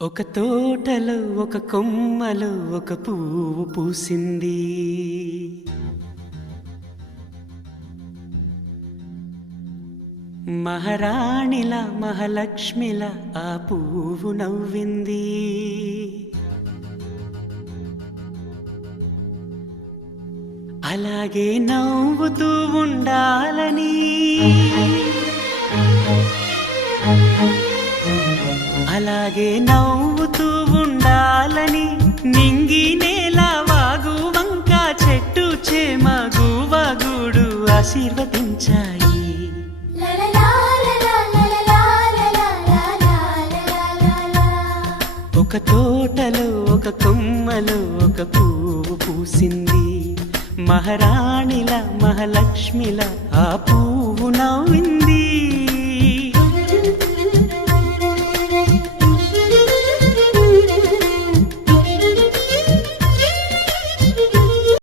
ఒక తోటలో ఒక కొమ్మలో ఒక పువ్వు పూసింది. మహారాణిలా మహాలక్ష్మిలా ఆ పువ్వు నవ్వింది. అలాగే నవ్వుతూ ఉండాలని, అలాగే నవ్వుతూ ఉండాలని నింగి నేల వాగు వంక చెట్టు చేమ గువగూడు ఆశీర్వదించాయి. ఒక తోటలో ఒక కొమ్మలో ఒక పువ్వు పూసింది. మహారాణిలా మహాలక్ష్మిలా ఆ పువ్వు నవ్వింది.